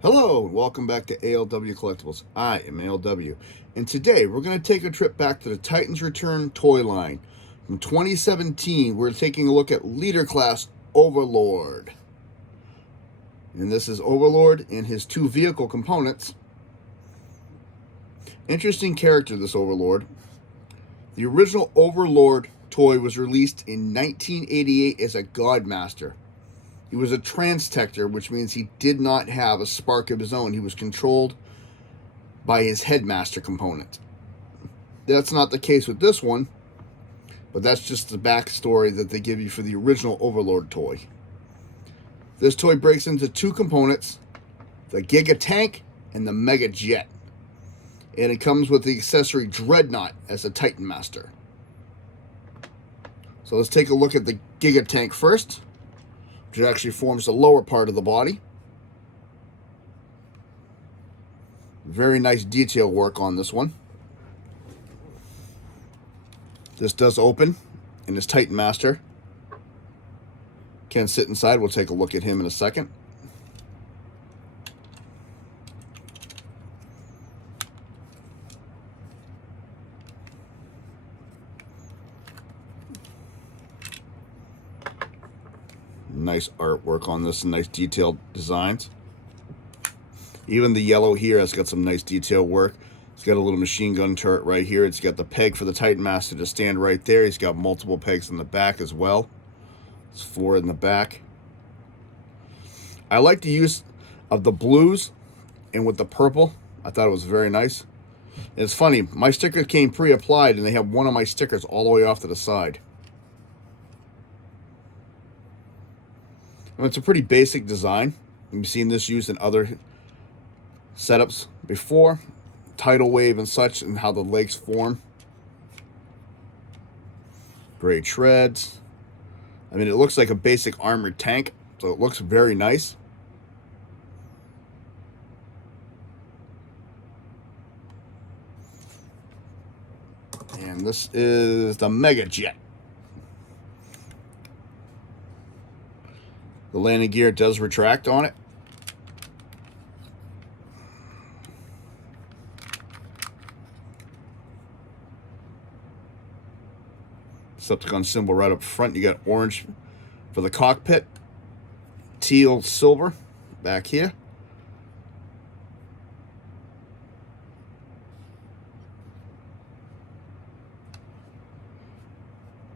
Hello, and welcome back to ALW Collectibles. I am ALW, and today we're going to take a trip back to the Titans Return toy line. From 2017, we're taking a look at Leader Class Overlord. And this is Overlord and his two vehicle components. Interesting character, this Overlord. The original Overlord toy was released in 1988 as a Godmaster. He was a transtector, which means he did not have a spark of his own. He was controlled by his headmaster component. That's not the case with this one, but that's just the backstory that they give you for the original Overlord toy. This toy breaks into two components, the Giga Tank and the Mega Jet. And it comes with the accessory Dreadnought as a Titan Master. So let's take a look at the Giga Tank first, which actually forms the lower part of the body. Very nice detail work on this one. This does open, and his Titan Master can sit inside. We'll take a look at him in a second. Nice artwork on this, nice detailed designs. Even the yellow here has got some nice detail work. It's got a little machine gun turret right here. It's got the peg for the Titan Master to stand right there. He's got multiple pegs in the back as well. It's 4 in the back. I like the use of the blues and with the purple. I thought it was very nice. And it's funny, my sticker came pre-applied and they have one of my stickers all the way off to the side. And it's a pretty basic design. You've seen this used in other setups before, tidal wave and such, and how the legs form. Gray treads. I mean, it looks like a basic armored tank, so it looks very nice. And this is the Mega Jet. The landing gear does retract on it. Decepticon symbol right up front. You got orange for the cockpit, teal, silver back here.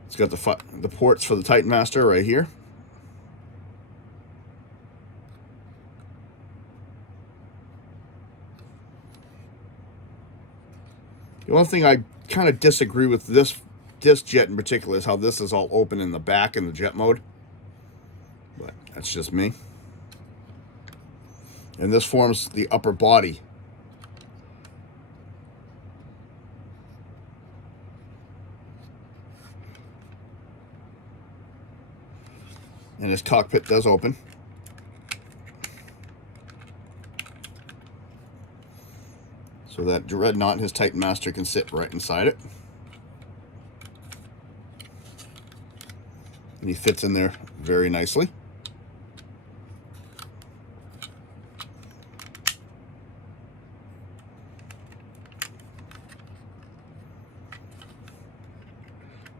It's got the ports for the Titan Master right here. The only thing I kind of disagree with this jet in particular is how this is all open in the back in the jet mode. But that's just me. And this forms the upper body. And his cockpit does open. So that Dreadnought and his Titan Master can sit right inside it. And he fits in there very nicely.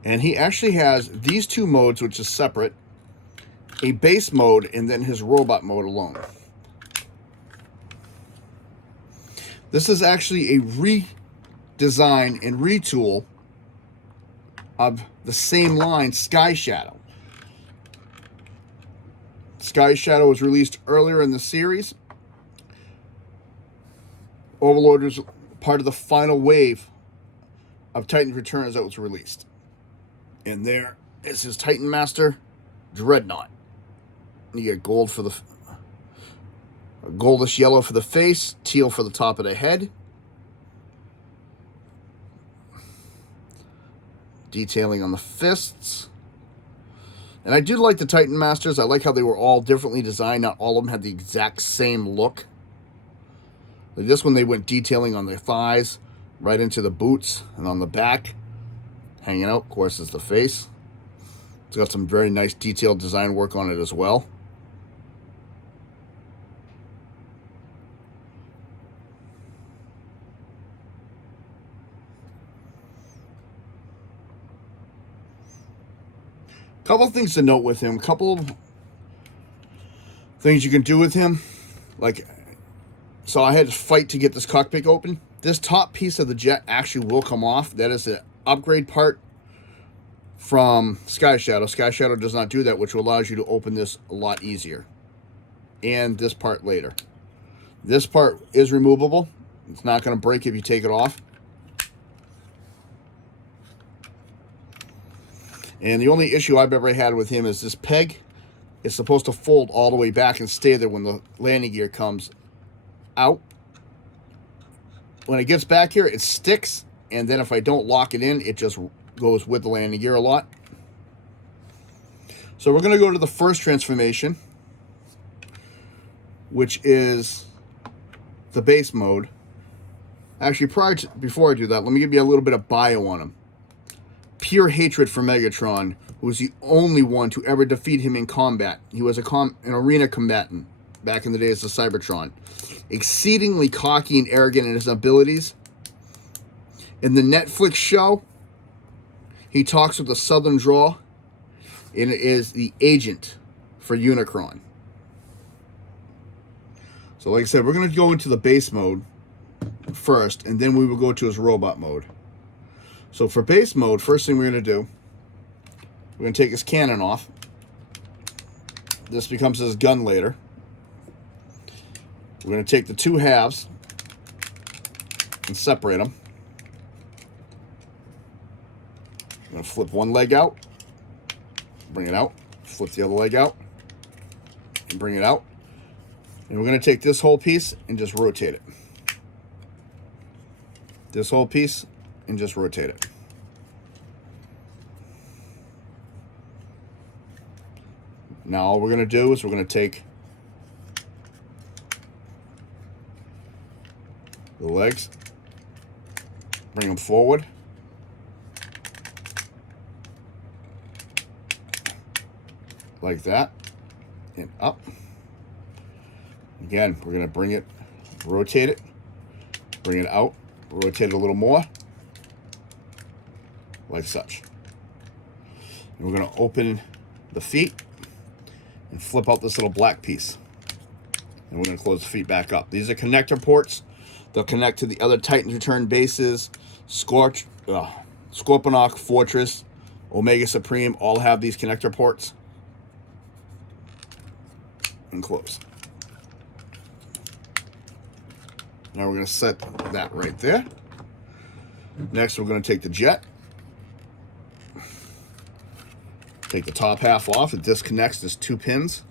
And he actually has these two modes, which is separate. A base mode and then his robot mode alone. This is actually a redesign and retool of the same line, Sky Shadow. Sky Shadow was released earlier in the series. Overlord was part of the final wave of Titan Returns that was released. And there is his Titan Master, Dreadnought. You get gold for the goldish yellow for the face, teal for the top of the head. Detailing on the fists. And I did like the Titan Masters. I like how they were all differently designed. Not all of them had the exact same look. Like this one, they went detailing on their thighs, right into the boots, and on the back. Hanging out, of course, is the face. It's got some very nice detailed design work on it as well. couple of things to note with him. A couple of things you can do with him. Like, so I had to fight to get this cockpit open. This top piece of the jet actually will come off. That is an upgrade part from Sky Shadow. Sky Shadow does not do that, which allows you to open this a lot easier. And this part later. This part is removable. It's not going to break if you take it off. And the only issue I've ever had with him is this peg is supposed to fold all the way back and stay there when the landing gear comes out. When it gets back here, it sticks, and then if I don't lock it in, it just goes with the landing gear a lot. So we're going to go to the first transformation, which is the base mode. Actually, before I do that, let me give you a little bit of bio on him. Pure hatred for Megatron, who was the only one to ever defeat him in combat. He was an arena combatant back in the days of Cybertron. Exceedingly cocky and arrogant in his abilities. In the Netflix show, he talks with a southern drawl, and it is the agent for Unicron. So like I said, we're going to go into the base mode first, and then we will go to his robot mode. So for base mode, first thing we're going to do, we're going to take his cannon off. This becomes his gun later. We're going to take the two halves and separate them. I'm going to flip one leg out, bring it out, flip the other leg out, and bring it out. And we're going to take this whole piece and just rotate it. This whole piece and just rotate it. Now all we're going to do is we're going to take the legs, bring them forward, like that, and up. Again, we're going to bring it, rotate it, bring it out, rotate it a little more, like such. And we're going to open the feet and flip out this little black piece. And we're going to close the feet back up. These are connector ports. They'll connect to the other Titans Return bases. Scorponok, Fortress, Omega Supreme all have these connector ports. And close. Now we're going to set that right there. Next, we're going to take the jet. Take the top half off. It disconnects. There's two pins.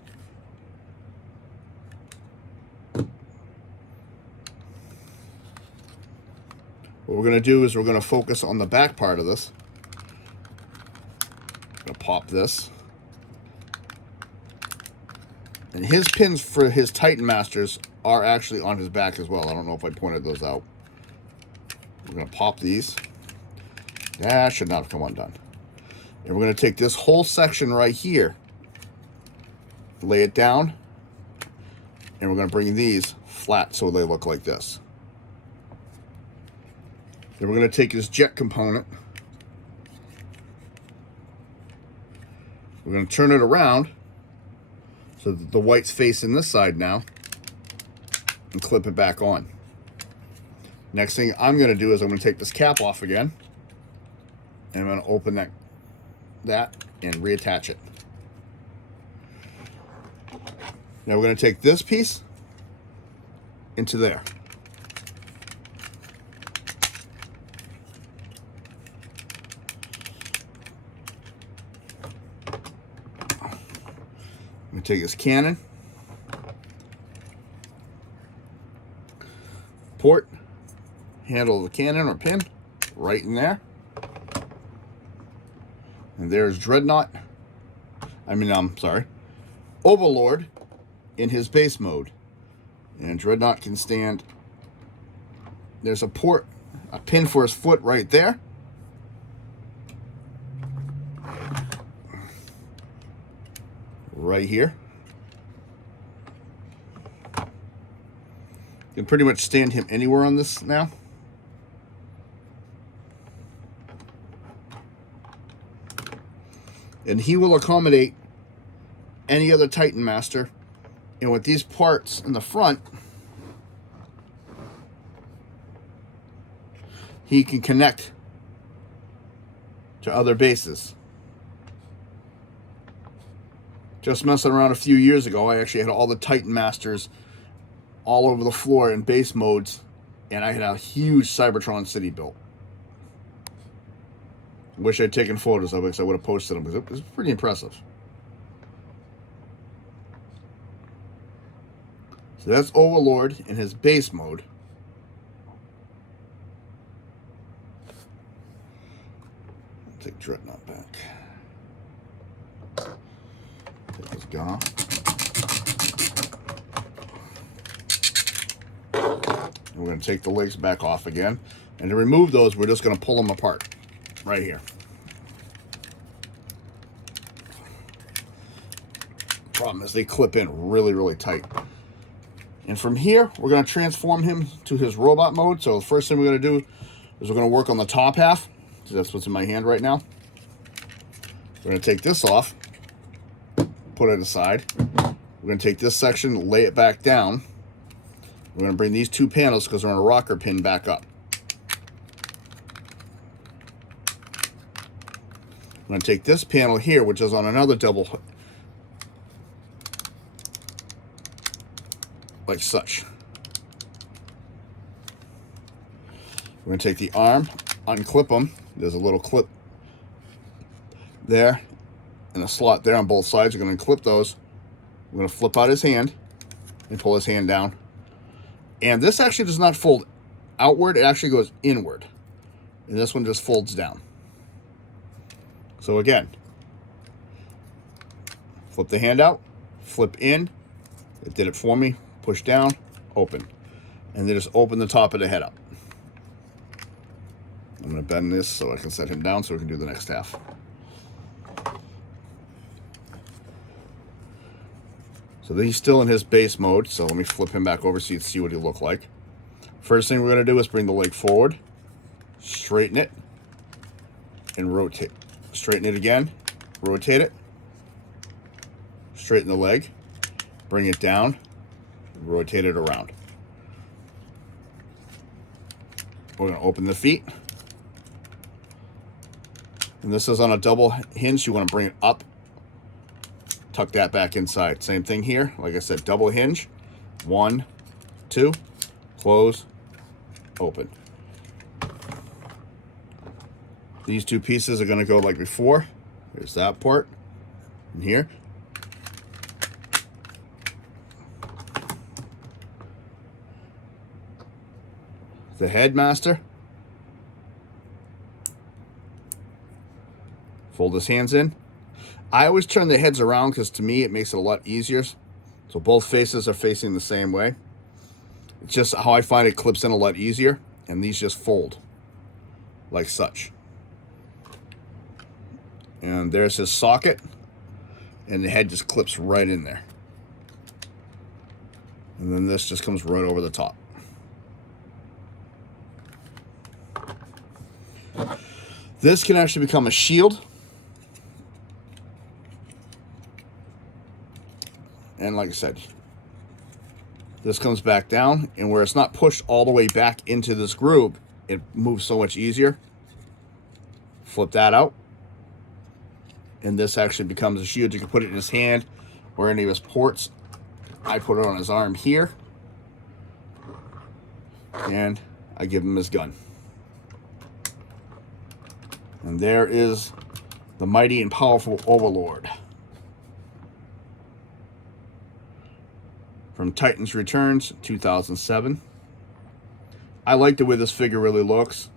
What we're going to do is we're going to focus on the back part of this. I'm going to pop this. And his pins for his Titan Masters are actually on his back as well. I don't know if I pointed those out. We're going to pop these. That should not have come undone. And we're going to take this whole section right here, lay it down, and we're going to bring these flat so they look like this. Then we're going to take this jet component. We're going to turn it around so that the white's facing this side now, and clip it back on. Next thing I'm going to do is I'm going to take this cap off again, and I'm going to open that and reattach it. Now we're going to take this piece into there. I'm going to take this cannon, port, handle of the cannon or pin right in there. And there's Dreadnought. Overlord in his base mode. And Dreadnought can stand. There's a pin for his foot right there. Right here. You can pretty much stand him anywhere on this now. And he will accommodate any other Titan Master. And with these parts in the front, he can connect to other bases. Just messing around a few years ago, I actually had all the Titan Masters all over the floor in base modes, and I had a huge Cybertron city built. Wish I'd taken photos of it because I would have posted them, because it was pretty impressive. So that's Overlord in his base mode. Take Dreadnought back. Take this gun off. And we're going to take the legs back off again. And to remove those, we're just going to pull them apart right here. Problem is they clip in really, really tight. And from here, we're going to transform him to his robot mode. So the first thing we're going to do is we're going to work on the top half. So that's what's in my hand right now. We're going to take this off, put it aside. We're going to take this section, lay it back down. We're going to bring these two panels, because they're on a rocker pin, back up. I'm going to take this panel here, which is on another double, like such. We're going to take the arm, unclip them. There's a little clip there and a slot there on both sides. We're going to clip those. We're going to flip out his hand and pull his hand down. And this actually does not fold outward. It actually goes inward. And this one just folds down. So again, flip the hand out, flip in. It did it for me. Push down, open. And then just open the top of the head up. I'm going to bend this so I can set him down so we can do the next half. So he's still in his base mode, so let me flip him back over so you can see what he look like. First thing we're going to do is bring the leg forward, straighten it, and rotate. Straighten it again, rotate it, straighten the leg, bring it down, rotate it around. We're going to open the feet. And this is on a double hinge. You want to bring it up, tuck that back inside. Same thing here. Like I said, double hinge. 1, 2, close, open. These two pieces are going to go like before. There's that part in here. The headmaster. Fold his hands in. I always turn the heads around because to me it makes it a lot easier. So both faces are facing the same way. It's just how I find it clips in a lot easier. And these just fold like such. And there's his socket. And the head just clips right in there. And then this just comes right over the top. This can actually become a shield. And like I said, this comes back down, and where it's not pushed all the way back into this groove, it moves so much easier. Flip that out. And this actually becomes a shield. You can put it in his hand or any of his ports. I put it on his arm here. And I give him his gun. And there is the mighty and powerful Overlord. From Titans Returns, 2007. I like the way this figure really looks.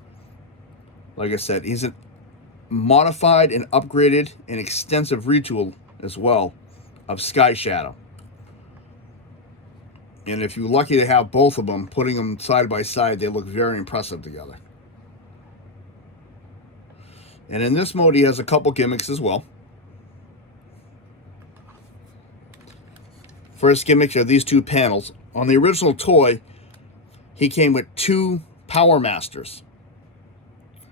Like I said, he's a modified and upgraded and extensive retool as well of Sky Shadow. And if you're lucky to have both of them, putting them side by side, they look very impressive together. And in this mode, he has a couple gimmicks as well. First gimmick are these two panels. On the original toy, he came with two Power Masters.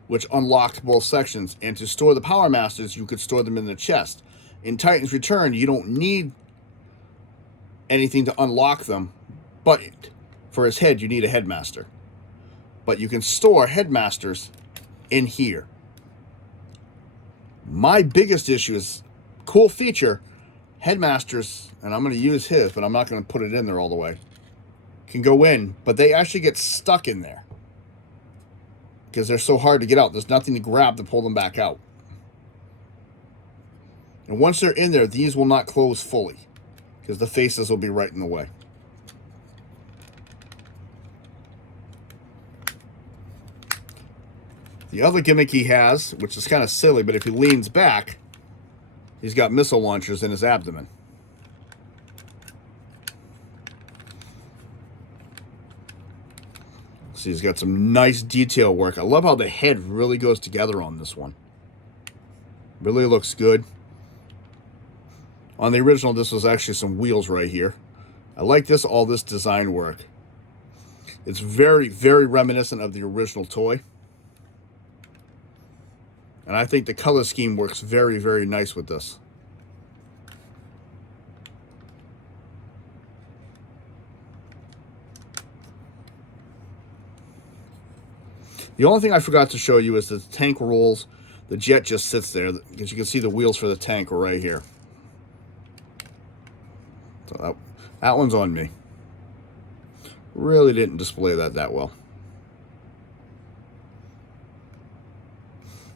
which unlocked both sections. And to store the Power Masters, you could store them in the chest. In Titan's Return, you don't need anything to unlock them, but for his head, you need a Headmaster. But you can store Headmasters in here. My biggest issue is, cool feature, Headmasters, and I'm going to use his, but I'm not going to put it in there all the way, can go in, but they actually get stuck in there because they're so hard to get out. There's nothing to grab to pull them back out. And once they're in there, these will not close fully because the faces will be right in the way. The other gimmick he has, which is kind of silly, but if he leans back, he's got missile launchers in his abdomen. See, he's got some nice detail work. I love how the head really goes together on this one. Really looks good. On the original, this was actually some wheels right here. I like this, all this design work. It's very, very reminiscent of the original toy. And I think the color scheme works very, very nice with this. The only thing I forgot to show you is that the tank rolls. The jet just sits there, because you can see the wheels for the tank are right here. So that one's on me. Really didn't display that well.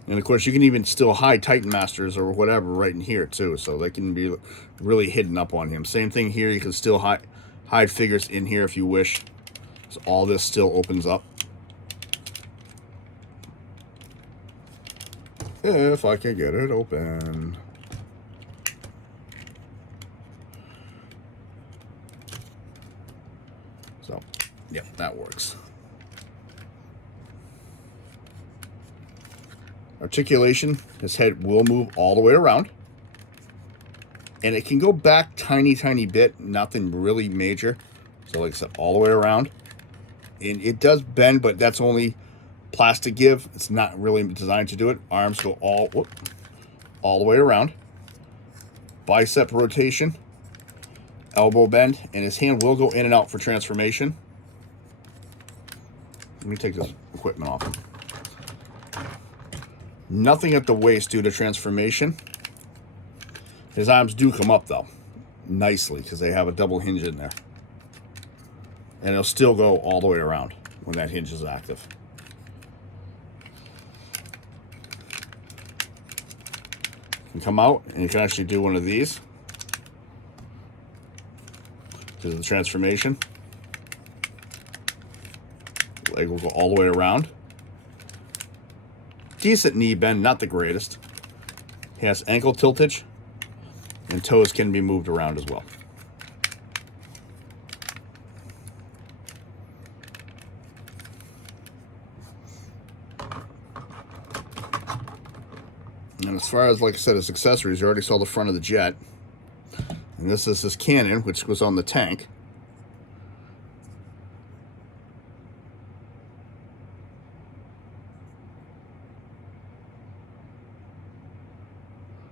And of course, you can even still hide Titan Masters or whatever right in here too, so they can be really hidden up on him. Same thing here, you can still hide figures in here if you wish. So all this still opens up. If I can get it open. So, yeah, that works. Articulation, his head will move all the way around. And it can go back tiny bit, nothing really major. So like I said, all the way around. And it does bend, but that's only plastic give. It's not really designed to do it. Arms go all the way around. Bicep rotation. Elbow bend. And his hand will go in and out for transformation. Let me take this equipment off him. Nothing at the waist due to transformation. His arms do come up though, nicely, because they have a double hinge in there. And it'll still go all the way around when that hinge is active. You can come out and you can actually do one of these. Because of the transformation. Leg will go all the way around. Decent knee bend, not the greatest. He has ankle tiltage, and toes can be moved around as well. And as far as, like I said, his accessories, you already saw the front of the jet. And this is his cannon, which goes on the tank.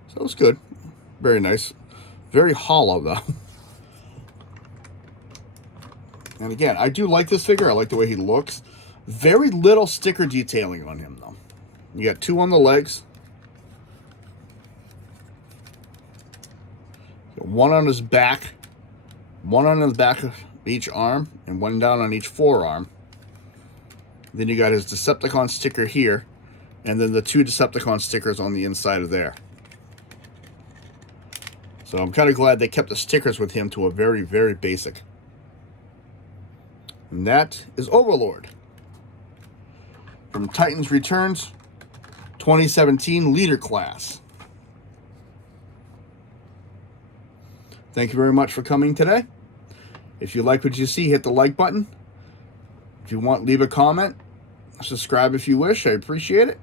So it's good. Very nice. Very hollow, though. And again, I do like this figure. I like the way he looks. Very little sticker detailing on him, though. You got two on the legs. One on his back. One on the back of each arm. And one down on each forearm. Then you got his Decepticon sticker here. And then the two Decepticon stickers on the inside of there. So I'm kind of glad they kept the stickers with him to a very, very basic. And that is Overlord. From Titans Returns 2017 Leader Class. Thank you very much for coming today. If you like what you see, hit the like button. If you want, leave a comment. Subscribe if you wish. I appreciate it.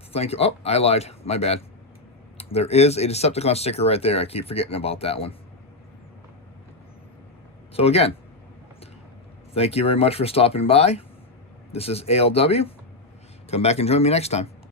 Thank you. Oh, I lied. My bad. There is a Decepticon sticker right there. I keep forgetting about that one. So again, thank you very much for stopping by. This is ALW. Come back and join me next time.